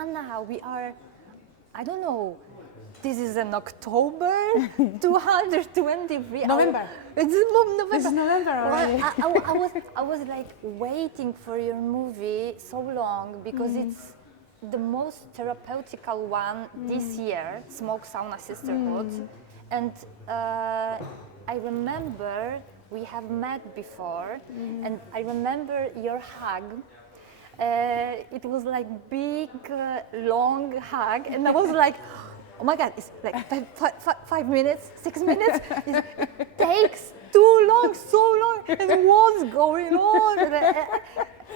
Anna, we are, I don't know, this is in October 223. November. It's November. This is November already. Well, I was like waiting for your movie so long because it's the most therapeutical one this year, Smoke Sauna Sisterhood. And I remember we have met before, and I remember your hug. It was like big, long hug, and I was like, oh my God, it's like 5 minutes, 6 minutes. It takes too long, so long, and what's going on?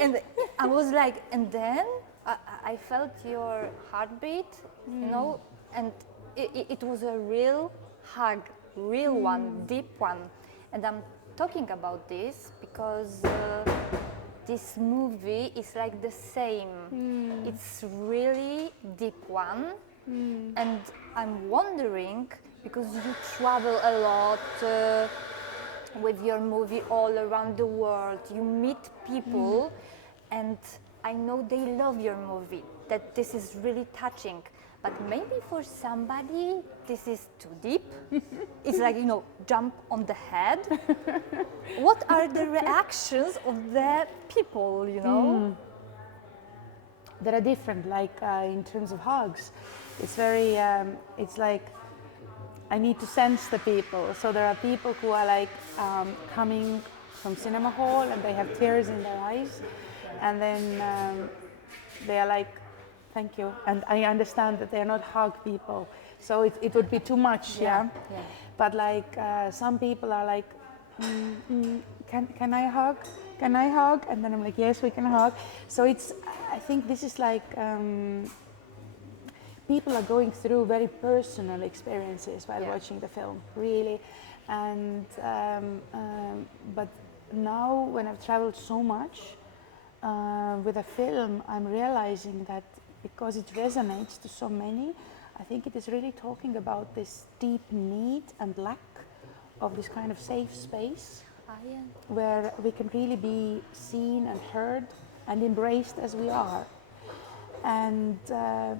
And I was like, and then I felt your heartbeat, you know, and it was a real hug, real one, deep one. And I'm talking about this because this movie is like the same. It's really deep one. And I'm wondering, because you travel a lot with your movie all around the world, you meet people, and I know they love your movie, that this is really touching. But maybe for somebody, this is too deep. It's like, you know, jump on the head. What are the reactions of the people, you know? That are different, like in terms of hugs. It's very, it's like, I need to sense the people. So there are people who are like coming from cinema hall and they have tears in their eyes. And then they are like, thank you. And I understand that they're not hug people. So it would be too much, yeah? But like some people are like, can I hug? Can I hug? And then I'm like, yes, we can hug. So it's, I think this is like, people are going through very personal experiences while watching the film, really. And, but now when I've traveled so much with a film, I'm realizing that because it resonates to so many, I think it is really talking about this deep need and lack of this kind of safe space where we can really be seen and heard and embraced as we are. And a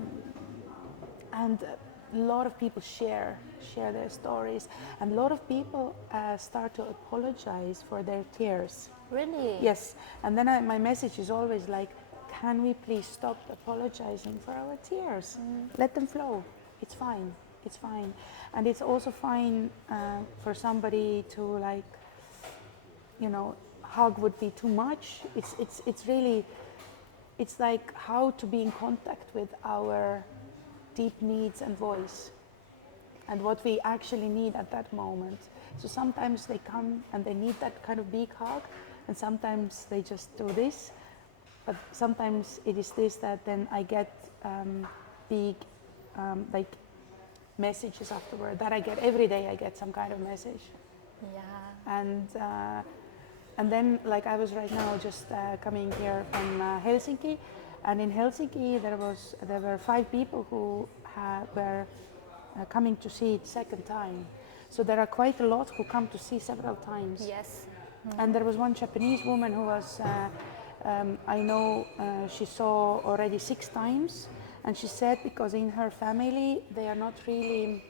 lot of people share their stories, and a lot of people start to apologize for their tears. Really? Yes, and then my message is always like, can we please stop apologizing for our tears? Let them flow. It's fine. It's fine. And it's also fine for somebody to, like, you know, hug would be too much. It's really, it's like how to be in contact with our deep needs and voice and what we actually need at that moment. So sometimes they come and they need that kind of big hug, and sometimes they just do this. But sometimes it is this that then I get big like messages afterward that I get every day. I get some kind of message. Yeah. And then, like, I was right now just coming here from Helsinki, and in Helsinki there were 5 people who were coming to see it second time. So there are quite a lot who come to see several times. Yes. And there was one Japanese woman who was, I know she saw already 6 times, and she said because in her family they are not really,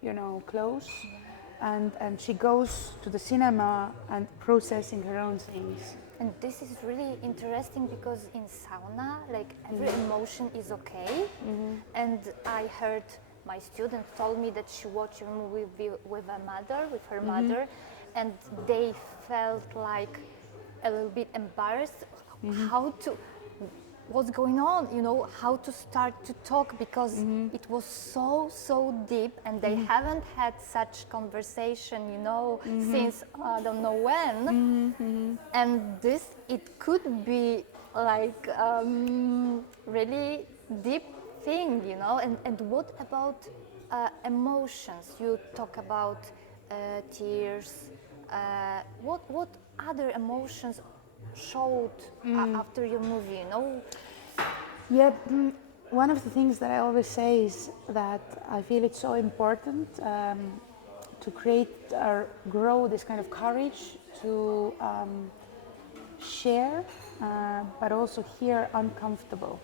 you know, close, and she goes to the cinema and processing her own things. And this is really interesting because in sauna, like every emotion is okay. And I heard my student told me that she watched your movie with her mother, and they felt like a little bit embarrassed what's going on, you know, how to start to talk, because it was so deep, and they haven't had such conversation, you know, since I don't know when. And this, it could be like really deep thing, you know. And what about emotions? You talk about tears. What other emotions showed after your movie, you know? Yeah, one of the things that I always say is that I feel it's so important to create or grow this kind of courage to share, but also hear uncomfortable.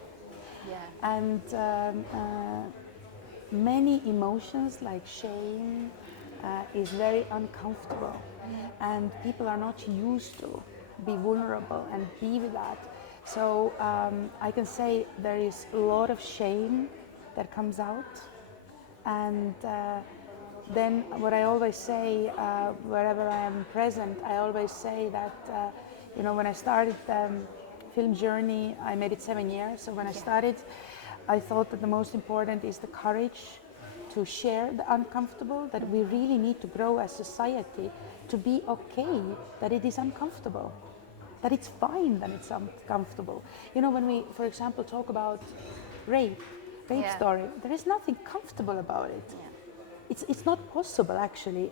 Yeah. And many emotions like shame is very uncomfortable, and people are not used to be vulnerable and be with that. So I can say there is a lot of shame that comes out, and then what I always say wherever I am present, I always say that when I started film journey, I made it 7 years. So when I started, I thought that the most important is the courage to share the uncomfortable, that we really need to grow as society to be okay that it is uncomfortable, that it's fine that it's uncomfortable. When we, for example, talk about rape story, there is nothing comfortable about it. Yeah. It's not possible actually,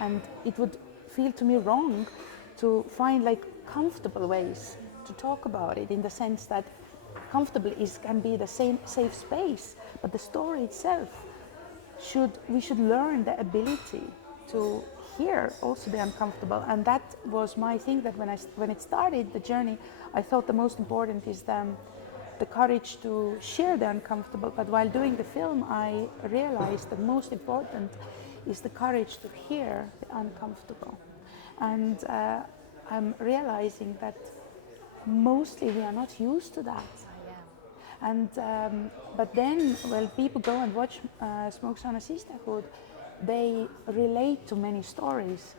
and it would feel to me wrong to find like comfortable ways to talk about it, in the sense that comfortable can be the same safe space, but the story itself we should learn the ability to hear also the uncomfortable. And that was my thing, that when it started the journey, I thought the most important is the courage to share the uncomfortable. But while doing the film, I realized that most important is the courage to hear the uncomfortable. And I'm realizing that mostly we are not used to that. And but then when people go and watch Smoke Sauna Sisterhood, they relate to many stories,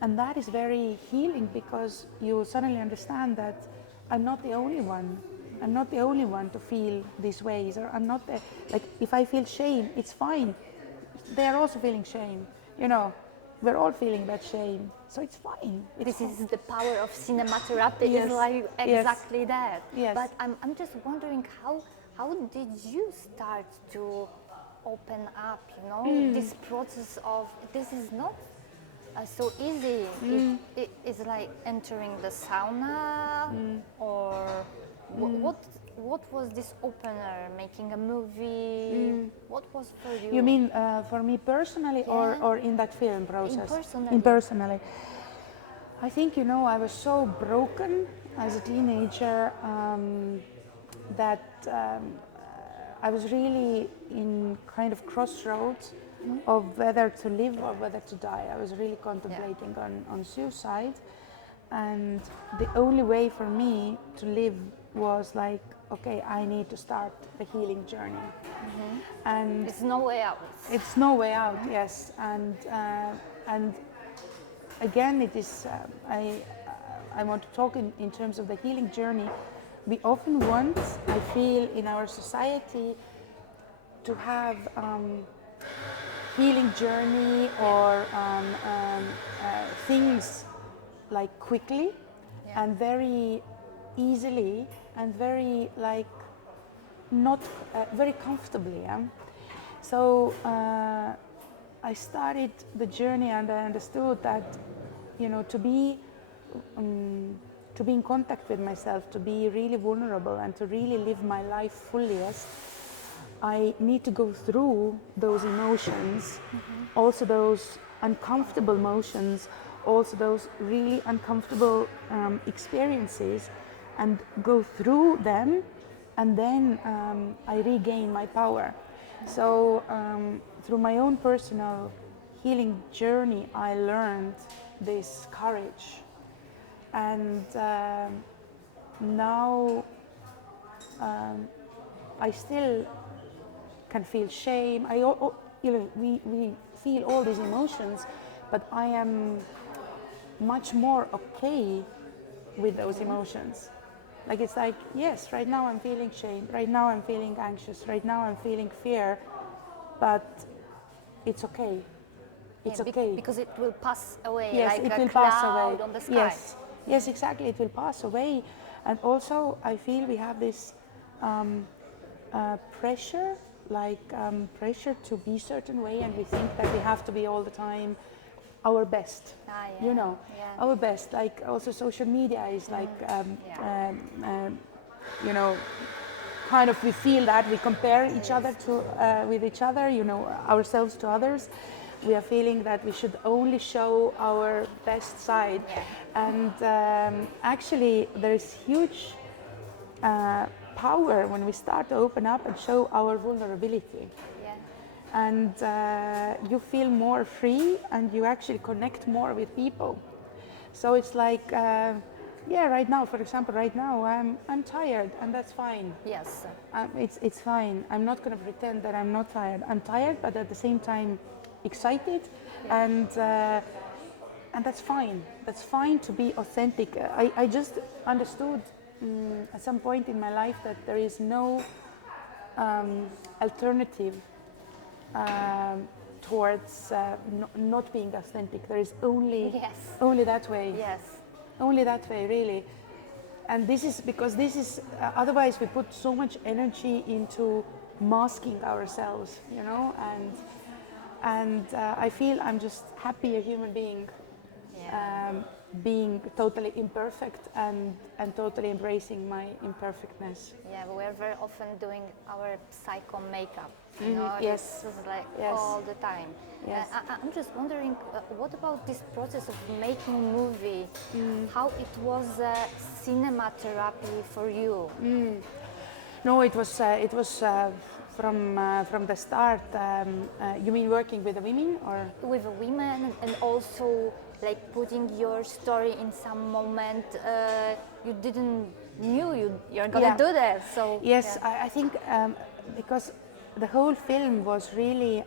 and that is very healing, because you suddenly understand that I'm not the only one. I'm not the only one to feel these ways, or I'm not like, if I feel shame, it's fine. They are also feeling shame. We're all feeling that shame, so it's fine. This is the power of cinematography. Yes. Is like exactly Yes. that. Yes. But I'm just wondering how did you start to open up? This process of, this is not so easy. It is like entering the sauna, or what was this opener? Making a movie? What was for you? You mean for me personally, or in that film process? Personally. I think, I was so broken as a teenager that I was really in kind of crossroads of whether to live or whether to die. I was really contemplating on suicide, and the only way for me to live was like, okay, I need to start the healing journey. And it's no way out. It's no way out, yes. And again, it is. I want to talk in terms of the healing journey. We often want, I feel, in our society, to have healing journey or things like quickly and very easily and very like not very comfortably. So I started the journey, and I understood that to be in contact with myself, to be really vulnerable, and to really live my life fulliest, I need to go through those emotions, also those uncomfortable emotions, also those really uncomfortable experiences, and go through them, and then I regain my power. So through my own personal healing journey, I learned this courage, and now I still can feel shame. We feel all these emotions, but I am much more okay with those emotions. Like, it's like, yes, right now I'm feeling shame, right now I'm feeling anxious, right now I'm feeling fear, but it's okay. It's okay. Because it will pass away, yes, like it a will cloud pass away. on the sky. Yes, exactly, it will pass away. And also, I feel we have this pressure, pressure to be a certain way, and we think that we have to be all the time our best, our best. Like, also social media is like, kind of, we feel that we compare each other to with each other, ourselves to others. We are feeling that we should only show our best side, and actually there is huge power when we start to open up and show our vulnerability. Yeah. And you feel more free and you actually connect more with people. So it's like, yeah, right now, for example, right now I'm tired and that's fine. Yes. It's fine. I'm not going to pretend that I'm not tired. I'm tired, but at the same time excited, and that's fine. That's fine to be authentic. I just understood at some point in my life that there is no alternative towards not being authentic. There is only that way. Yes. Only that way, really. And this is because otherwise we put so much energy into masking ourselves, you know, and I feel I'm just happy a human being, being totally imperfect and totally embracing my imperfectness. Yeah, we're very often doing our psycho makeup. You know, Yes. This is like Yes. all the time. Yes. I'm just wondering, what about this process of making a movie? How it was cinema therapy for you? No, it was from the start. You mean working with the women, or? With women, and also like putting your story in some moment you didn't knew you're gonna do that. So yes, I think because the whole film was really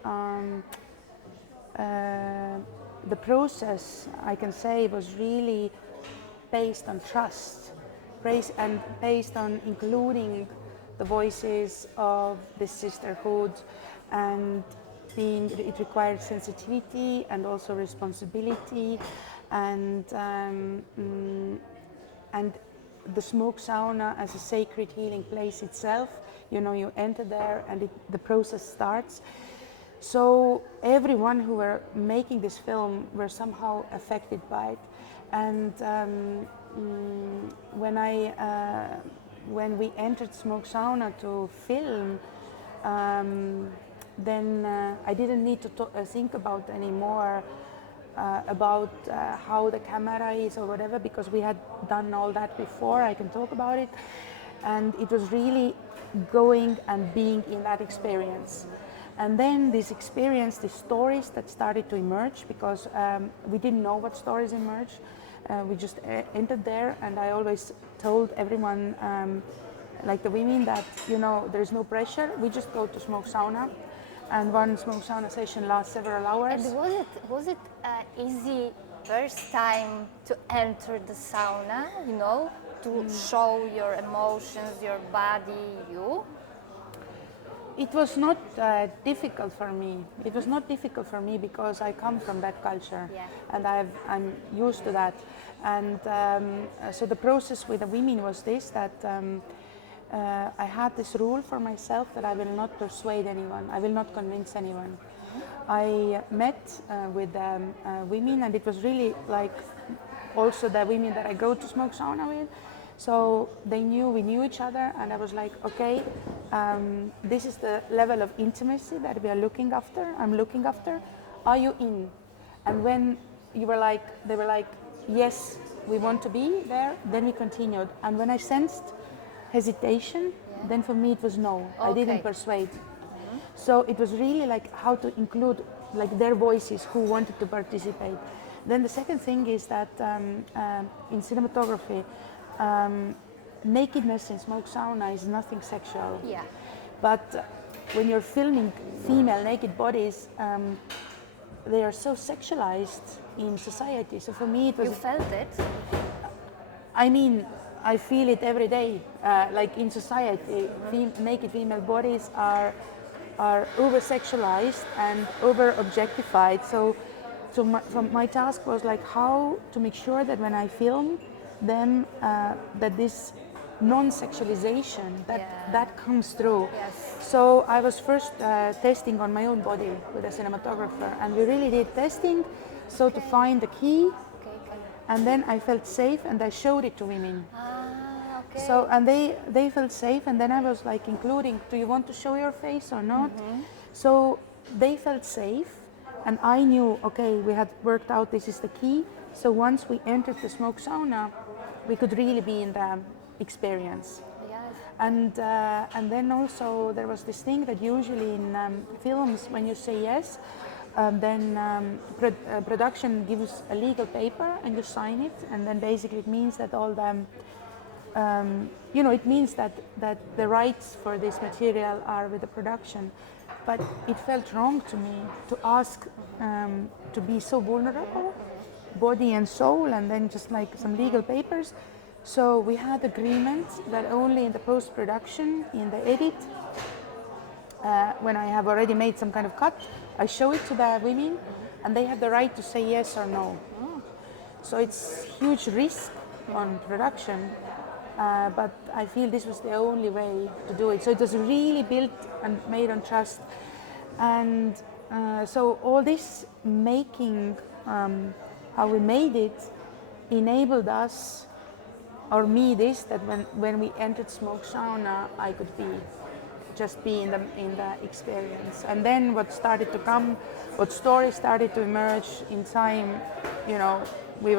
the process, I can say, was really based on trust, based on including the voices of the sisterhood, and it required sensitivity and also responsibility, and the smoke sauna as a sacred healing place itself. You know, you enter there and the process starts. So everyone who were making this film were somehow affected by it. And when we entered smoke sauna to film, then I didn't need to think about anymore about how the camera is or whatever, because we had done all that before. I can talk about it, and it was really going and being in that experience. And then this experience, the stories that started to emerge, because we didn't know what stories emerge. We just entered there, and I always told everyone, like the women, that, you know, there is no pressure. We just go to smoke sauna, and one smoke sauna session lasts several hours. And was it easy first time to enter the sauna? You know, to show your emotions, your body, you. It was not difficult for me. It was not difficult for me because I come from that culture, and I'm used to that. And so the process with the women was this, that I had this rule for myself that I will not persuade anyone, I will not convince anyone. I met with women, and it was really like also the women that I go to smoke sauna with. So we knew each other, and I was like, okay, this is the level of intimacy that we are looking after. I'm looking after. Are you in? And when they were like, yes, we want to be there, then we continued. And when I sensed hesitation, then for me it was no. I didn't persuade. So it was really like how to include like their voices who wanted to participate. Then the second thing is that in cinematography, nakedness in smoke sauna is nothing sexual. Yeah. But when you're filming female naked bodies, they are so sexualized in society. So for me, it was. You felt it? I mean, I feel it every day. Like in society, naked female bodies are over sexualized and over objectified. So my task was like how to make sure that when I film them, that this non-sexualization that comes through. Yes. So I was first testing on my own body with a cinematographer, and we really did testing, so to find the key, and then I felt safe, and I showed it to women. Okay. So, and they felt safe, and then I was like including, do you want to show your face or not? So they felt safe, and I knew, okay, we had worked out this is the key. So once we entered the smoke sauna, we could really be in the experience. Yes. And then also there was this thing that usually in films, when you say yes, then production gives a legal paper and you sign it, and then basically it means that all the it means that the rights for this material are with the production. But it felt wrong to me to ask to be so vulnerable, body and soul, and then just like some legal papers. So we had agreement that only in the post-production, in the edit, when I have already made some kind of cut, I show it to the women, and they have the right to say yes or no. So it's huge risk on production, but I feel this was the only way to do it. So it was really built and made on trust. And so all this making, how we made it, enabled us, or me, this, that when we entered Smoke Sauna, I could just be in the experience. And then what started to come, what stories started to emerge in time, we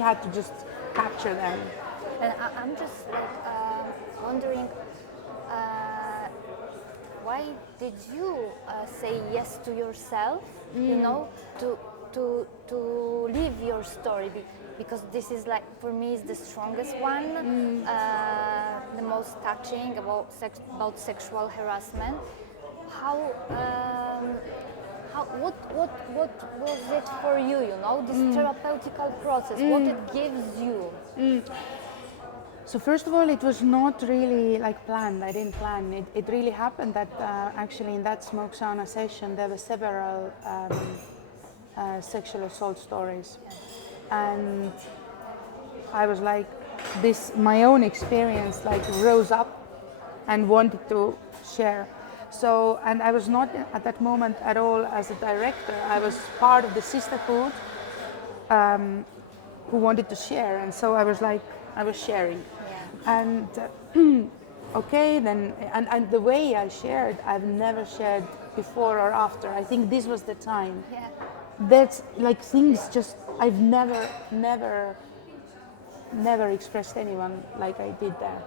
had to just capture them. And I'm just wondering, why did you say yes to yourself? To live your story, because this is like, for me, is the strongest one, the most touching about sexual harassment. What was it for you? This therapeutical process, what it gives you. So first of all, it was not really like planned. I didn't plan it. It really happened that actually in that Smoke Sauna session there were several sexual assault stories, and I was like, my own experience like rose up and wanted to share. So, and I was not at that moment at all as a director. I was part of the sisterhood who wanted to share, and so I was sharing. And okay, then, and the way I shared, I've never shared before or after. I think this was the time. Yeah. That's like things just I've never expressed anyone like I did there,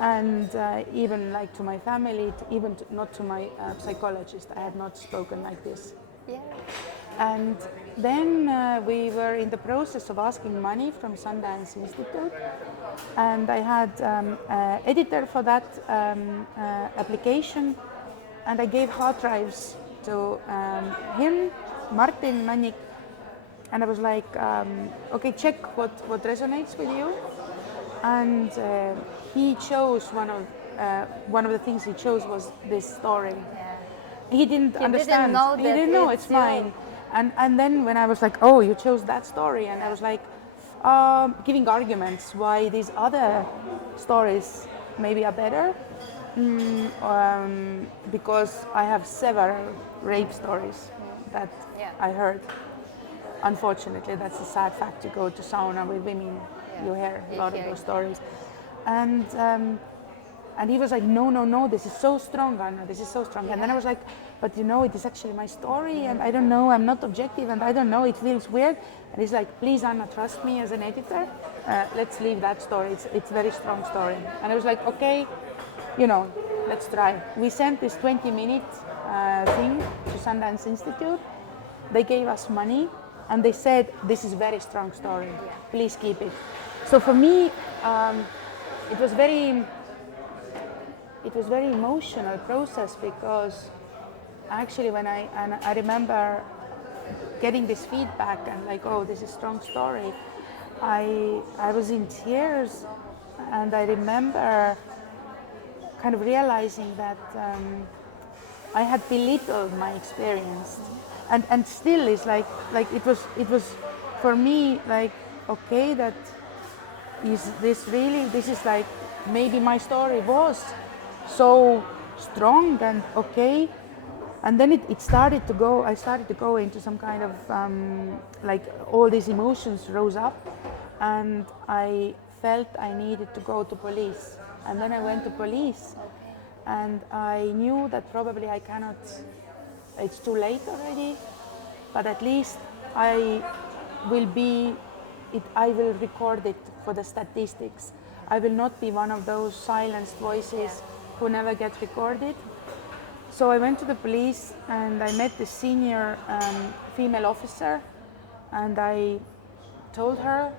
and even like to my family, not to my psychologist, I had not spoken like this. Yeah. And then we were in the process of asking money from Sundance Institute, and I had an editor for that application, and I gave hard drives to him, Martyna Harland, and I was like, okay, check what resonates with you. And he chose one of the things he chose was this story. Yeah. He didn't understand. He didn't know it's mine. And then when I was like, oh, you chose that story, and I was like giving arguments why these other stories maybe are better, because I have several rape stories that I heard. Unfortunately, that's a sad fact. You go to sauna with women, you hear a lot of those stories. And he was like, no, this is so strong, Anna, this is so strong. Yeah. And then I was like, but it is actually my story, and I don't know, I'm not objective, and I don't know, it feels weird. And he's like, please, Anna, trust me as an editor, let's leave that story, it's a very strong story. And I was like, okay, let's try. We sent this 20-minute thing to Sundance Institute. They gave us money, and they said, this is a very strong story, please keep it. So for me, it was very emotional process, because actually when I remember getting this feedback and like, oh, this is a strong story, I was in tears, and I remember kind of realizing that I had belittled my experience, and still is like it was for me like, okay, that is like maybe my story was so strong and okay. And then it started to go, I started to go into some kind of like all these emotions rose up, and I felt I needed to go to police. And then I went to police, and I knew that probably I cannot, it's too late already, but at least I will record it for the statistics. I will not be one of those silenced voices who never get recorded. So I went to the police and I met the senior female officer, and I told her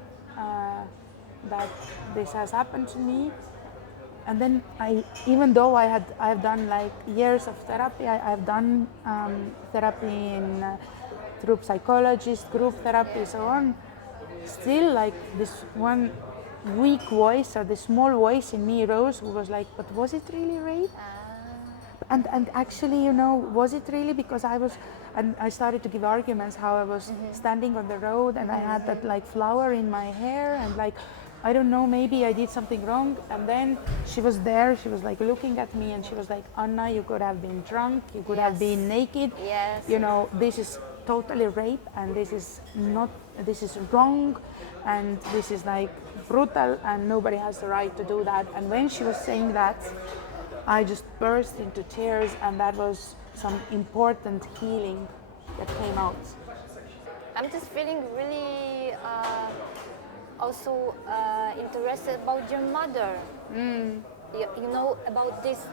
that this has happened to me. And then even though I've done like years of therapy, I've done therapy in through psychologists, group therapy, so on. Still, like this one weak voice or the small voice in me rose, who was like, "But was it really rape?" And actually, you know, was it really? Because I started to give arguments how I was standing on the road and I had that like flower in my hair and like, I don't know, maybe I did something wrong. And then she was there, she was like looking at me and she was like, "Anna, you could have been drunk, you could have been naked. Yes. You know, this is totally rape and this is wrong and this is like brutal and nobody has the right to do that." And when she was saying that, I just burst into tears, and that was some important healing that came out. I'm just feeling really also interested about your mother. You know about this.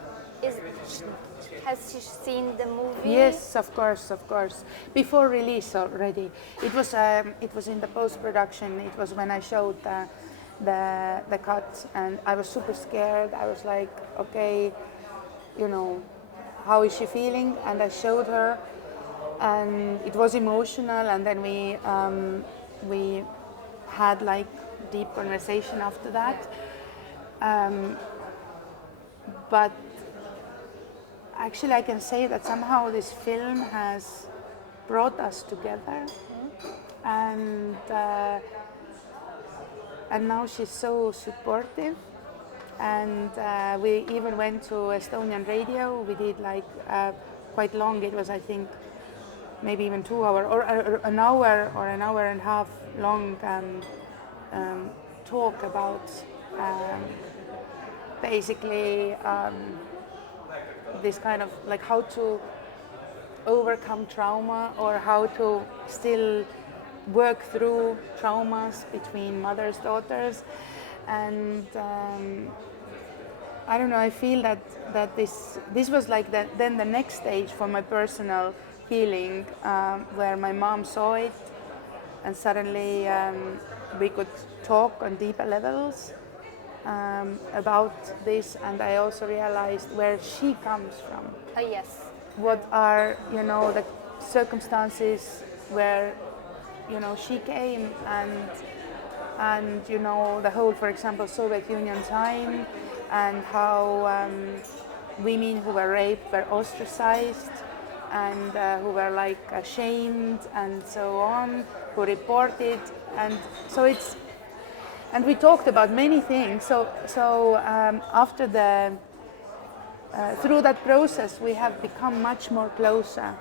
Has she seen the movie? Yes, of course. Before release already. It was in the post-production. It was when I showed the cut, and I was super scared. I was like, okay, you know, how is she feeling? And I showed her, and it was emotional. And then we had like deep conversation after that. But actually, I can say that somehow this film has brought us together, and now she's so supportive. And we even went to Estonian radio. We did like quite long. It was, I think, maybe even 2 hours or an hour or an hour and a half long talk about basically this kind of like how to overcome trauma or how to still work through traumas between mothers, daughters. And I don't know, I feel that this was like then the next stage for my personal healing, where my mom saw it and suddenly we could talk on deeper levels about this, and I also realized where she comes from. Oh yes. What are, you know, the circumstances where, you know, she came, and you know, the whole, for example, Soviet Union time, and how women who were raped were ostracized and who were like ashamed and so on, who reported, and so it's, and we talked about many things. So after through that process, we have become much more closer.